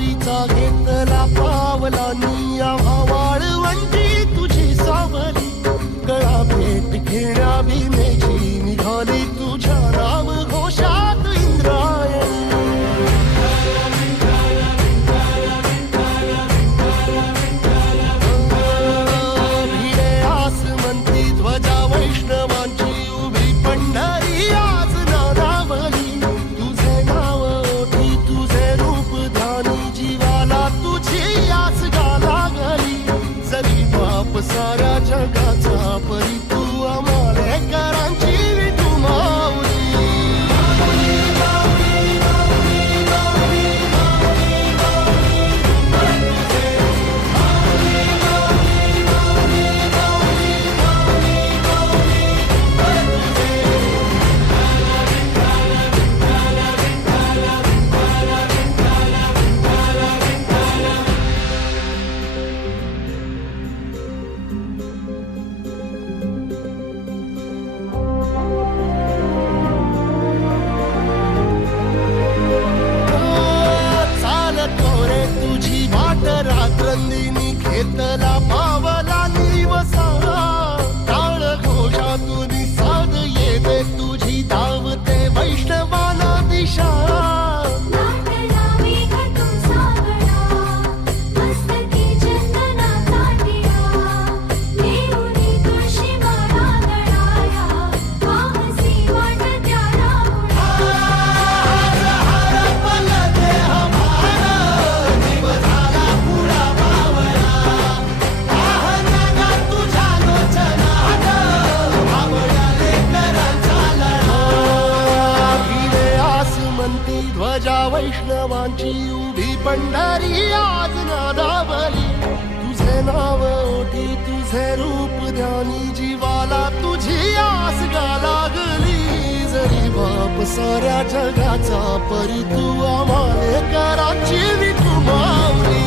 वारीचा घेतला पावला निया वाळवंटी तुझी सावली गळा भेट घेण्या भीमेची निघाली तुझ्या राम घोषात इंद्रायणी भिडे आसमंती ध्वजा वैष्णवांची उभी पंढरी आज नादावली तुझे नाव ओठी तुझे रूप ध्यानी जीवाला तुझी आस लागली जरी बाप साऱ्या जगाचा परी तू आमालेकरांची विठू माऊली रात्रंदिनी घेतला पावला निवसा टाळ घोषातून साध येते तुझी धावते वैष्णवाला दिशा ध्वजा वैष्णवांची उभी पंढरी आज नादावली तुझे नाव ओठी तुझे रूप ध्यानी जीवाला तुझी आस लागली जरी बाप साऱ्या जगाचा परी तू आमालेकरांची विठू माऊली